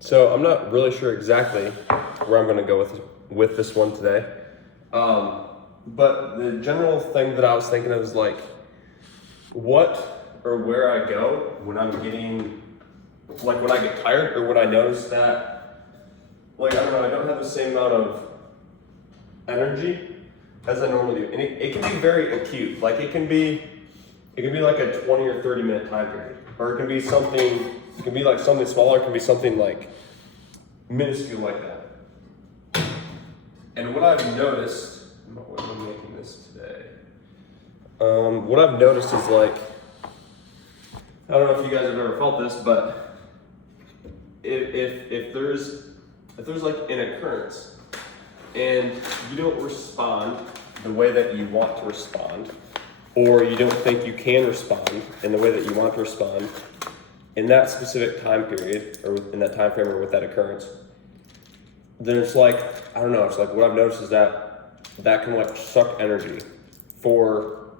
So I'm not really sure exactly where I'm going to go with this one today. But the general thing that I was thinking of is like what or where I go when I'm getting, like when I get tired or when I notice that, like, I don't know, I don't have the same amount of energy as I normally do. And it can be very acute. Like it can be like a 20 or 30 minute time period. Or it can be something, it can be like something smaller, it can be something like minuscule like that. And what I've noticed, I'm making this today. What I've noticed is like, I don't know if you guys have ever felt this, but if there's like an occurrence and you don't respond the way that you want to respond, or you don't think you can respond in the way that you want to respond in that specific time period or in that time frame or with that occurrence, then it's like, I don't know, it's like what I've noticed is that can like suck energy for,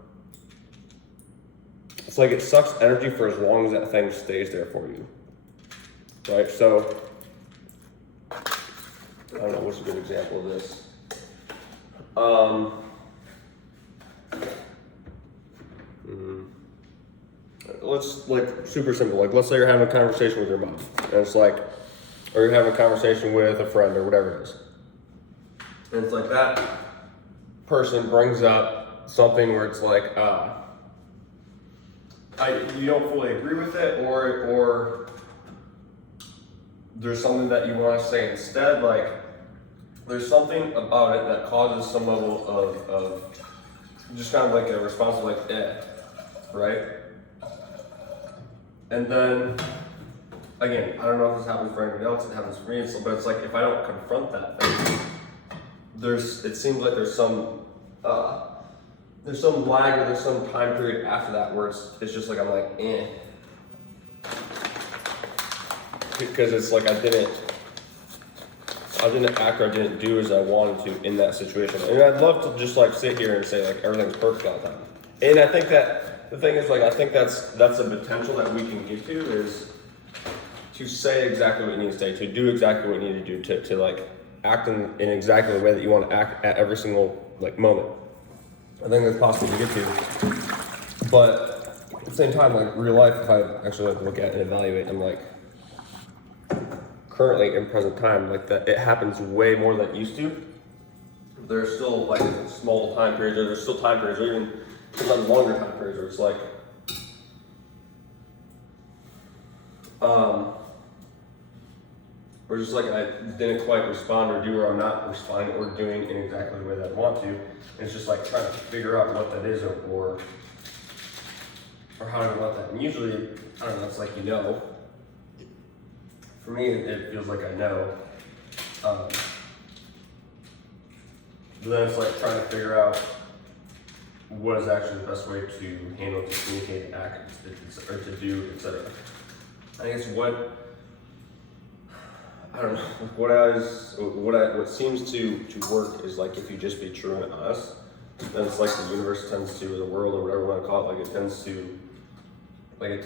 it's like it sucks energy for as long as that thing stays there for you, right? So, I don't know, what's a good example of this? Let's, like, super simple, like let's say you're having a conversation with your mom, and it's like, or you're having a conversation with a friend or whatever it is. And it's like that person brings up something where it's like, you don't fully agree with it, or there's something that you want to say instead, like there's something about it that causes some level of just kind of like a response of like, right? And then, again, I don't know if this happens for anybody else, it happens for me, but it's like if I don't confront that thing, it seems like there's some lag or there's some time period after that where it's just like I'm like, because it's like I didn't act or I didn't do as I wanted to in that situation. And I'd love to just like sit here and say like everything's perfect all the time. And I think that the thing is like I think that's a potential that we can get to is to say exactly what you need to say, to do exactly what you need to do, to like act in exactly the way that you want to act at every single like moment. I think that's possible to get to. But at the same time, like real life, if I actually like look at and evaluate, I'm like currently in present time, like that it happens way more than it used to. There's still like small time periods, or there's still time periods, or even sometimes longer time periods where it's like or just like I didn't quite respond or do, or I'm not responding or doing in exactly the way that I want to. And it's just like trying to figure out what that is or how I want that. And usually, I don't know, it's like, for me, it feels like I know. But then it's like trying to figure out what is actually the best way to handle, to communicate, act, or to do, etc. I guess I don't know, what seems to work is like if you just be true and honest, then it's like the universe tends to, or the world, or whatever you want to call it, like it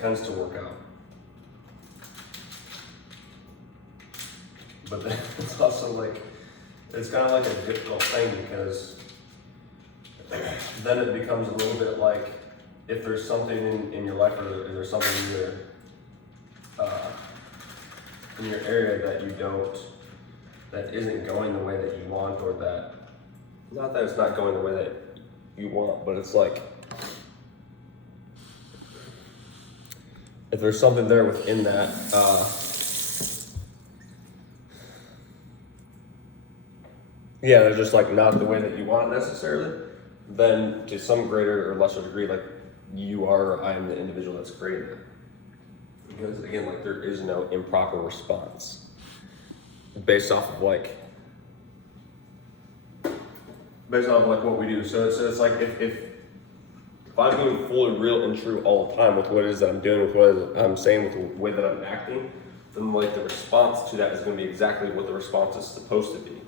tends to work out. But then it's also like, it's kind of like a difficult thing because then it becomes a little bit like if there's something in your life or there's something in your area that isn't going the way that you want, or that, not that it's not going the way that you want, but it's like, if there's something there within that, they're just like not the way that you want necessarily, then to some greater or lesser degree, like you are, or I am the individual that's creating it. Because again, like there is no improper response based off of what we do. So it's like if I'm being fully real and true all the time with what it is that I'm doing, with what it is I'm saying, with the way that I'm acting, then like the response to that is going to be exactly what the response is supposed to be.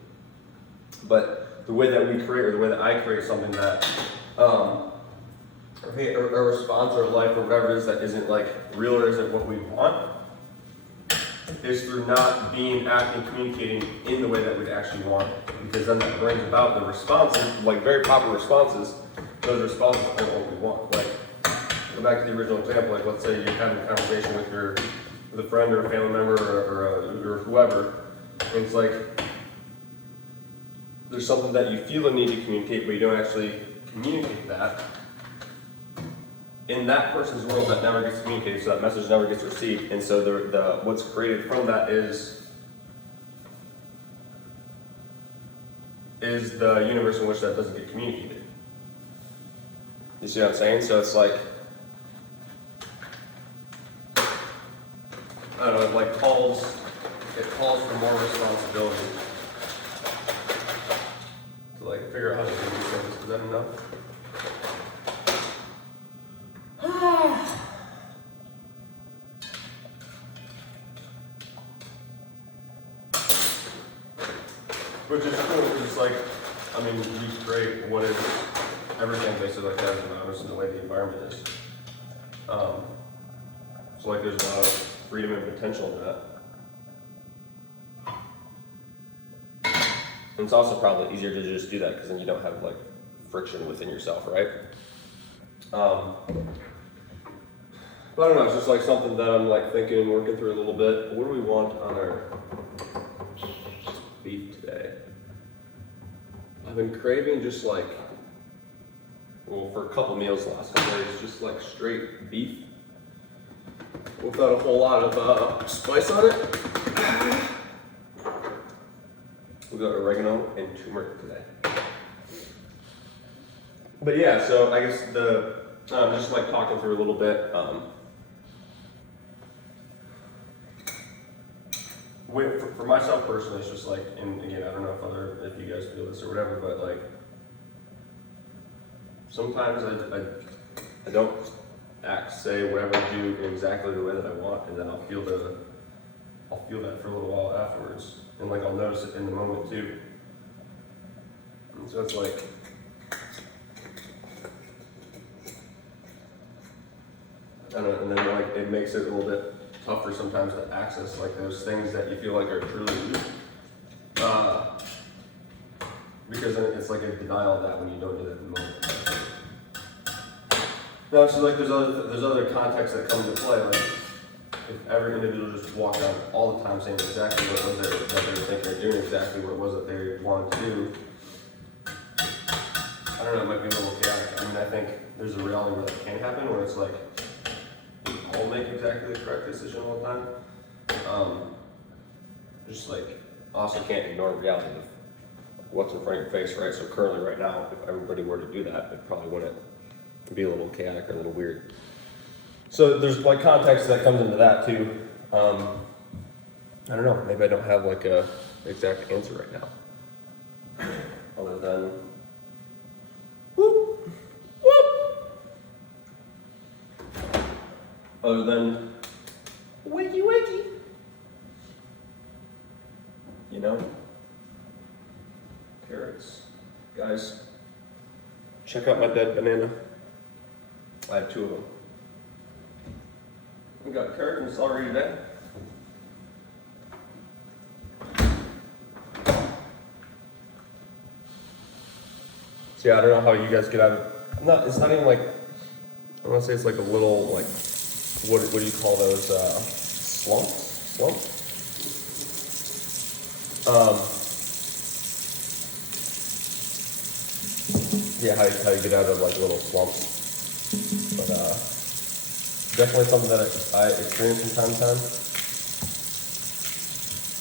But the way that we create, or the way that I create something that a response or a life or whatever it is that isn't like real or isn't what we want, is through not acting, communicating in the way that we'd actually want, because then that brings about the responses, like very proper responses. Those responses aren't what we want. Like, go back to the original example. Like, let's say you're having a conversation with a friend or a family member or whoever, and it's like there's something that you feel the need to communicate, but you don't actually communicate that. In that person's world, that never gets communicated, so that message never gets received, and so the what's created from that is the universe in which that doesn't get communicated. You see what I'm saying? So it's like, I don't know, it calls for more responsibility to figure out how to do these things. Is that enough? Which is cool, because we create what is everything basically that is around us in the way the environment is. So there's a lot of freedom and potential in that. And it's also probably easier to just do that because then you don't have friction within yourself, right? But I don't know, it's just something that I'm thinking and working through a little bit. What do we want on our beef today? I've been craving just for a couple meals the last couple days, just straight beef without a whole lot of spice on it. We got oregano and turmeric today. But yeah, so I guess just talking through a little bit. For myself personally, it's just and again, I don't know if you guys feel this or whatever, but sometimes I don't say whatever I do exactly the way that I want, and then I'll feel that for a little while afterwards, and I'll notice it in the moment too. And so it's I don't know, and then it makes it a little bit tougher sometimes to access those things that you feel are truly you. Because then it's a denial of that when you don't do that in the moment. No, so there's other contexts that come into play. If every individual just walked out all the time saying exactly what it was that they were thinking or doing exactly what it was that they wanted to do, I don't know, it might be a little chaotic. I mean, I think there's a reality where that can happen, where it's all make exactly the correct decision all the time. Just also can't ignore reality of what's in front of your face, right? So currently, right now, if everybody were to do that, it probably wouldn't be a little chaotic or a little weird. So there's context that comes into that too. I don't know. Maybe I don't have a exact answer right now, other than whoop whoop. Other than wakey wakey, carrots. Guys, check out my dead banana. I have 2 of them. We got carrot and celery today. So yeah, I don't know how you guys get out of. It's not even I want to say it's a little what do you call those slumps? Yeah, how you get out of little slumps. But definitely something that I experience from time to time.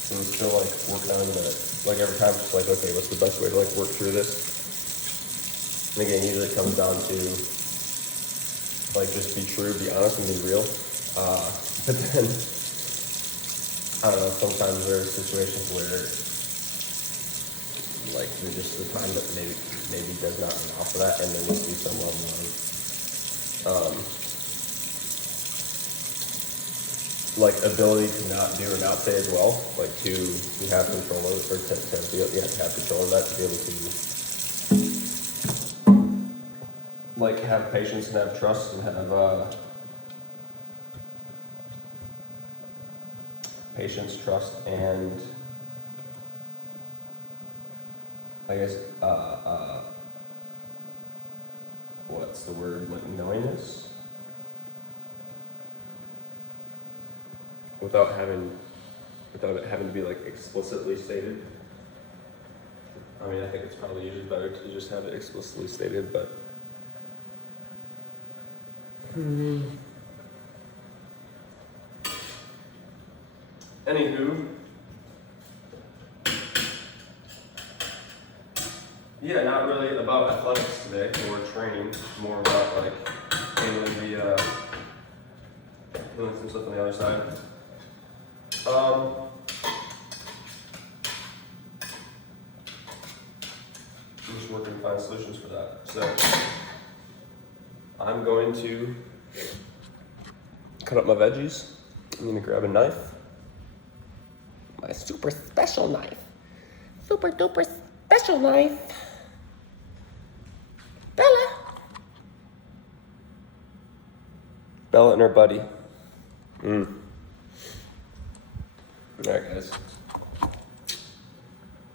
So I'm still working on it. Every time, just okay, what's the best way to work through this? And again, usually it comes down to just be true, be honest, and be real. But then I don't know. Sometimes there are situations where there's just the time that maybe does not allow for that, and there needs to be some level of ability to not do or not say as well, to have control of, or to have control of that, to be able to have patience and have trust and have patience, trust, and I guess what's the word? Like knowingness, without it having to be like explicitly stated. I mean, I think it's probably usually better to just have it explicitly stated, but. Anywho, yeah, not really about athletics today or training, more about like handling some stuff on the other side. I'm just working to find solutions for that. So I'm going to cut up my veggies. I'm gonna grab a knife. My super special knife. Super duper special knife. Bella and her buddy. Alright guys.